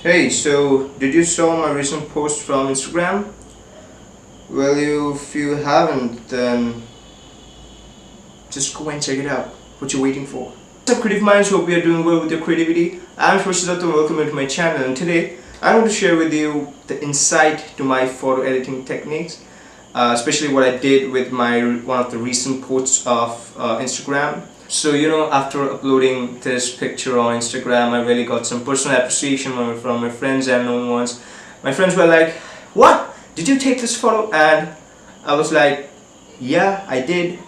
Hey, so did you saw my recent post from Instagram? Well, if you haven't, then just go and check it out. What you waiting for? What's up, creative minds? Hope you are doing well with your creativity. I'm Shweta, welcome to my channel, and today I'm going to share with you the insight to my photo editing techniques, especially what I did with my one of the recent posts of Instagram. So after uploading this picture on Instagram, I really got some personal appreciation from my friends and known ones. My friends were like, "What? Did you take this photo?" And I was like, "Yeah, I did."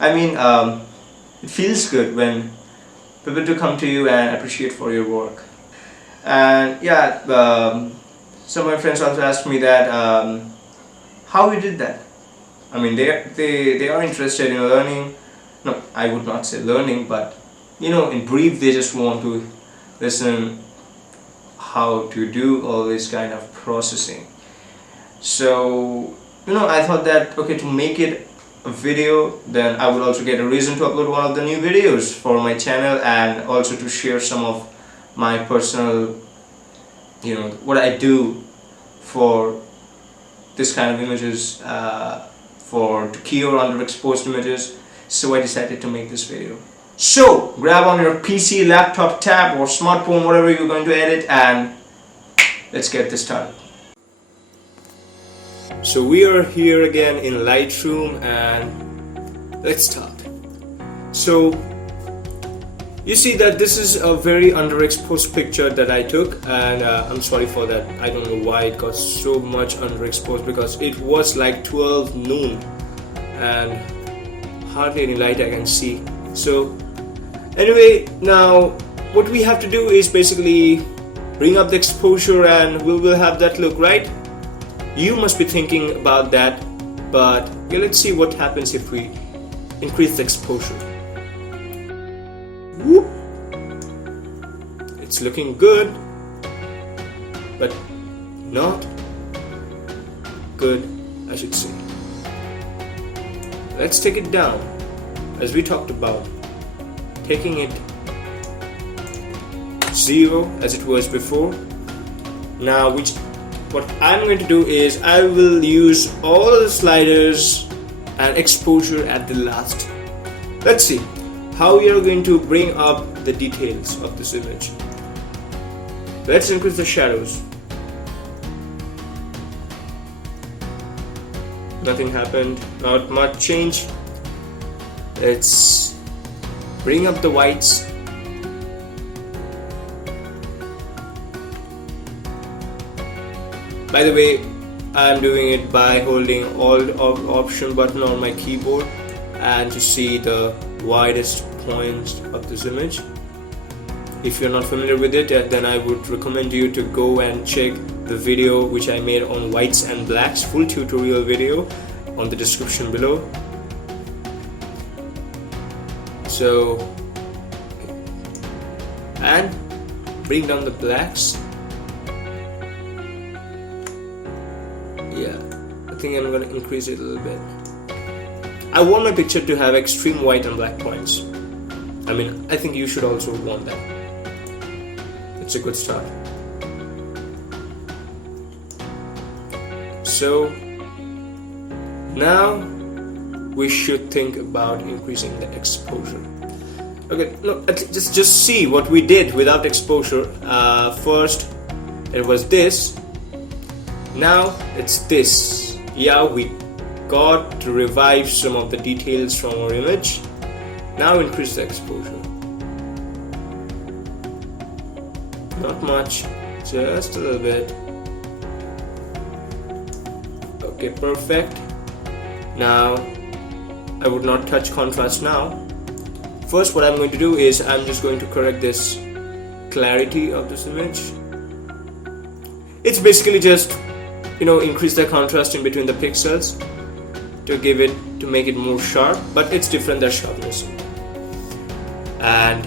I mean, it feels good when people do come to you and appreciate for your work. And yeah, some of my friends also asked me that how you did that. I mean, they are interested in learning. No, I would not say learning, but in brief, they just want to listen how to do all this kind of processing. So I thought that okay, to make it a video, then I would also get a reason to upload one of the new videos for my channel, and also to share some of my personal, what I do for this kind of images, for to cure underexposed images. So I decided to make this video. So grab on your PC, laptop, tab or smartphone, whatever you're going to edit, and let's get this started. So we are here again in Lightroom, and let's start. So you see that this is a very underexposed picture that I took, and I'm sorry for that. I don't know why it got so much underexposed, because it was like 12 noon and hardly any light I can see. So anyway, now what we have to do is basically bring up the exposure, and we will have that look, right? You must be thinking about that, but okay, let's see what happens if we increase the exposure. Whoop. It's looking good, but not good, I should say. Let's take it down, as we talked about, taking it 0 as it was before. Now what I'm going to do is I will use all the sliders and exposure at the last. Let's see how we are going to bring up the details of this image. Let's increase the shadows. Nothing happened, not much change. Let's bring up the whites. By the way, I'm doing it by holding Alt Option button on my keyboard, and to see the widest points of this image. If you're not familiar with it, then I would recommend you to go and check the video which I made on whites and blacks, full tutorial video, on the description below. So, and bring down the blacks. Yeah, I think I'm gonna increase it a little bit. I want my picture to have extreme white and black points. I mean, I think you should also want that. It's a good start. So now we should think about increasing the exposure. Okay, no, just see what we did without exposure. First it was this, now it's this. Yeah, we got to revive some of the details from our image. Now increase the exposure. Not much, just a little bit. Okay, perfect. Now I would not touch contrast now. First, what I'm going to do is I'm just going to correct this clarity of this image. It's basically just increase the contrast in between the pixels to make it more sharp, but it's different than sharpness. And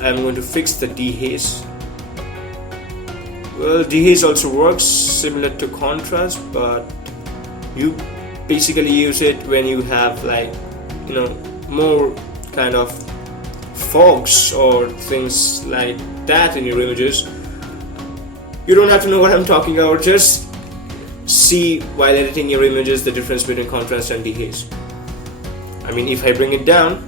I'm going to fix the dehaze. Well, dehaze also works similar to contrast, but you basically use it when you have more kind of fogs or things like that in your images. You don't have to know what I'm talking about, just see while editing your images the difference between contrast and dehaze. I mean, if I bring it down,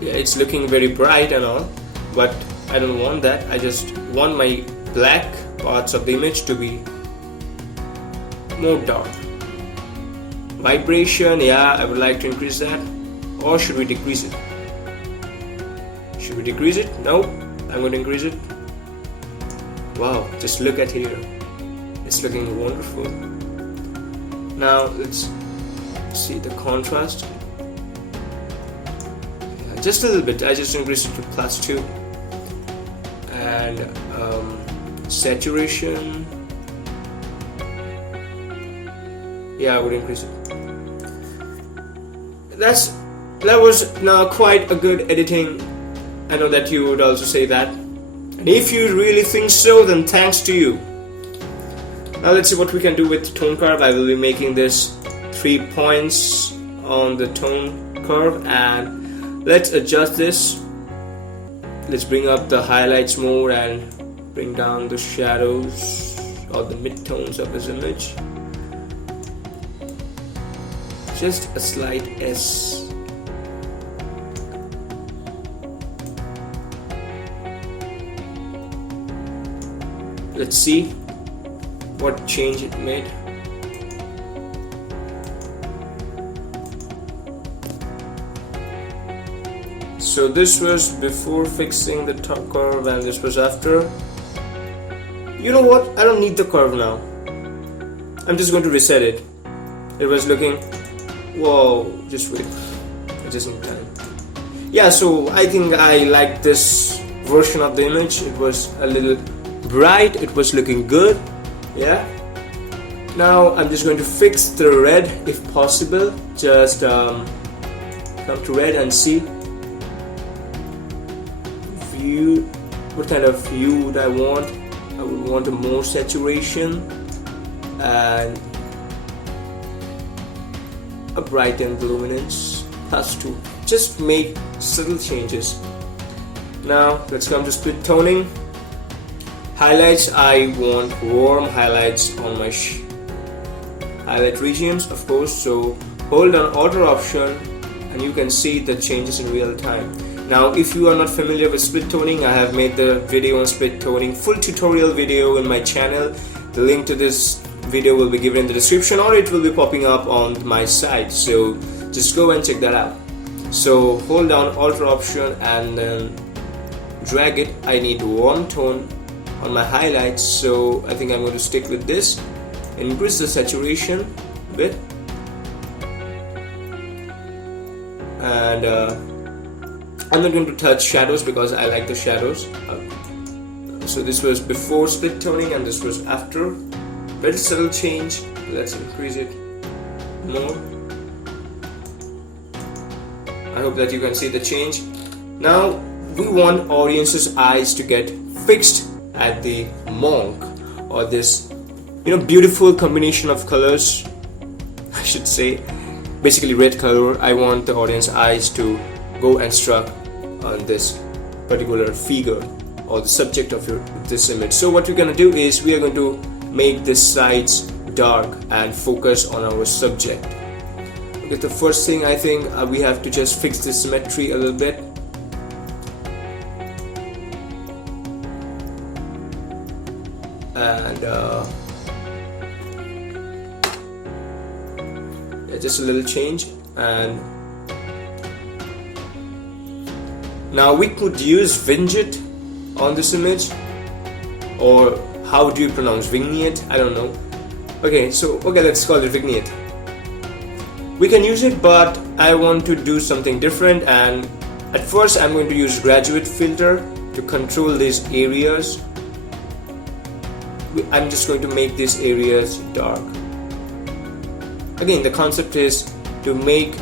yeah, it's looking very bright and all, but I don't want that. I just want my black parts of the image to be more dark. Vibration, yeah, I would like to increase that. Or should we decrease it? Should we decrease it? No, I'm going to increase it. Wow, just look at here. It's looking wonderful. Now let's see the contrast. Yeah, just a little bit. I just increased it to +2. And saturation. Yeah, I would increase it. That was now quite a good editing. I know that you would also say that. And if you really think so, then thanks to you. Now let's see what we can do with tone curve. I will be making this 3 points on the tone curve, and let's adjust this. Let's bring up the highlights more and bring down the shadows or the midtones of this image. Just a slight S. Let's see what change it made. So this was before fixing the top curve and this was after. You know what? I don't need the curve now. I'm just going to reset it. It was looking... Whoa, just wait. I just need time. Yeah, so I think I like this version of the image. It was a little bright, it was looking good. Yeah. Now I'm just going to fix the red if possible. Just come to red and see. View. What kind of view would I want? I would want a more saturation and a brightened luminance +2. Just make subtle changes. Now let's come to split toning. Highlights, I want warm highlights on my highlight regions, of course. So hold down Alt option and you can see the changes in real time. Now if you are not familiar with split toning, I have made the video on split toning, full tutorial video in my channel. The link to this video will be given in the description, or it will be popping up on my site, so just go and check that out. So hold down Alt option and then drag it. I need warm tone on my highlights, so I think I'm going to stick with this. Increase the saturation a bit, and I'm not going to touch shadows because I like the shadows. So this was before split toning and this was after. Very subtle change. Let's increase it more. I hope that you can see the change. Now we want audience's eyes to get fixed at the monk, or this beautiful combination of colors, I should say, basically red color. I want the audience eyes to go and struck on this particular figure or the subject of this image. So what we're gonna do is we are going to make the sides dark and focus on our subject. Okay, the first thing I think we have to just fix the symmetry a little bit. And yeah, just a little change. And now we could use Vignette on this image, or how do you pronounce Vignette? I don't know. Okay, let's call it Vignette. We can use it, but I want to do something different, and at first I'm going to use graduate filter to control these areas. I'm just going to make these areas dark. Again, the concept is to make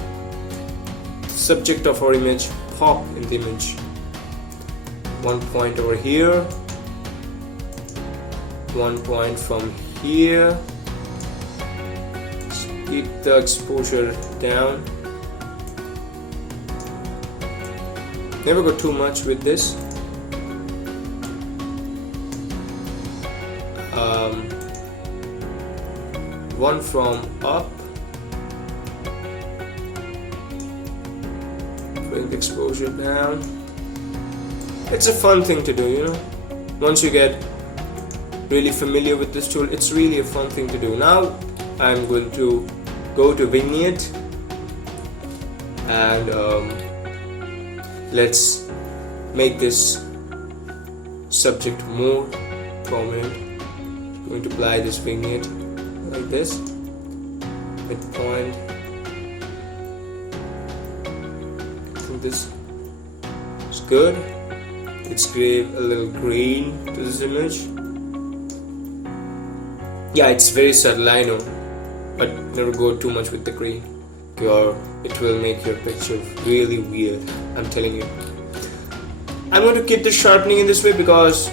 the subject of our image pop in the image. 1 point over here, 1 point from here. Let's keep the exposure down. Never go too much with this. one from up, bring the exposure down. It's a fun thing to do, you know. Once you get really familiar with this tool, it's really a fun thing to do. Now I'm going to go to Vignette and let's make this subject more prominent. I'm going to apply this vignette like this, midpoint. I think this is good. Let's give a little green to this image. Yeah, it's very subtle, I know, but never go too much with the green, or it will make your picture really weird, I'm telling you. I'm going to keep the sharpening in this way because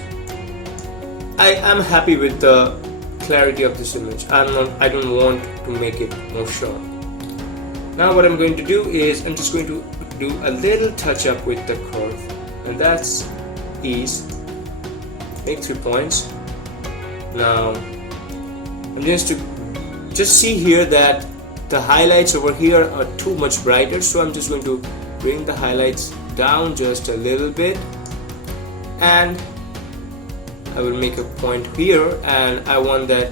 I am happy with the clarity of this image. I don't want to make it more sharp. Now what I'm going to do is I'm just going to do a little touch up with the curve, and that's ease. Make 3 points. Now I'm just see here that the highlights over here are too much brighter, so I'm just going to bring the highlights down just a little bit, and I will make a point here, and I want that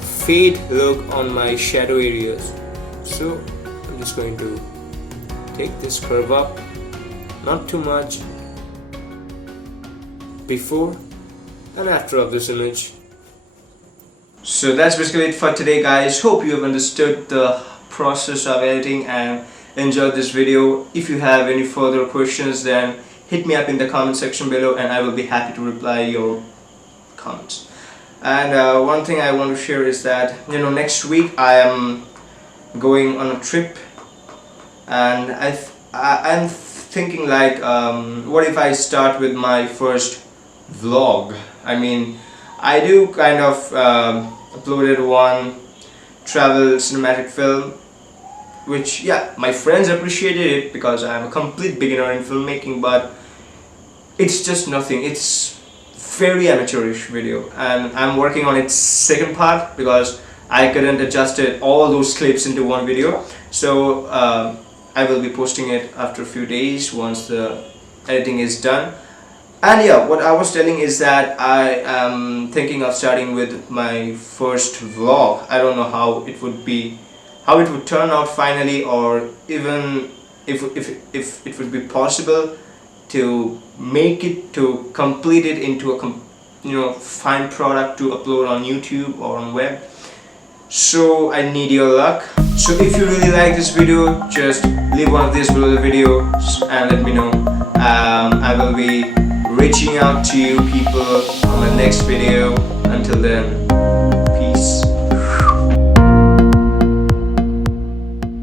fade look on my shadow areas. So I'm just going to take this curve up, not too much, before and after of this image. So that's basically it for today, guys. Hope you have understood the process of editing and enjoyed this video. If you have any further questions, then hit me up in the comment section below and I will be happy to reply your comments. And one thing I want to share is that, you know, next week I am going on a trip, and I'm thinking like, what if I start with my first vlog? I mean, I do kind of uploaded one travel cinematic film, which, yeah, my friends appreciated it because I'm a complete beginner in filmmaking, but it's just nothing. It's very amateurish video, and I'm working on its second part because I couldn't adjust all those clips into one video. So I will be posting it after a few days once the editing is done. And yeah, what I was telling is that I am thinking of starting with my first vlog. I don't know how it would turn out finally, or even if it would be possible to make it, to complete it into a fine product to upload on YouTube or on web. So I need your luck. So if you really like this video, just leave one of these below the video and let me know. I will be reaching out to you people on the next video. Until then, peace.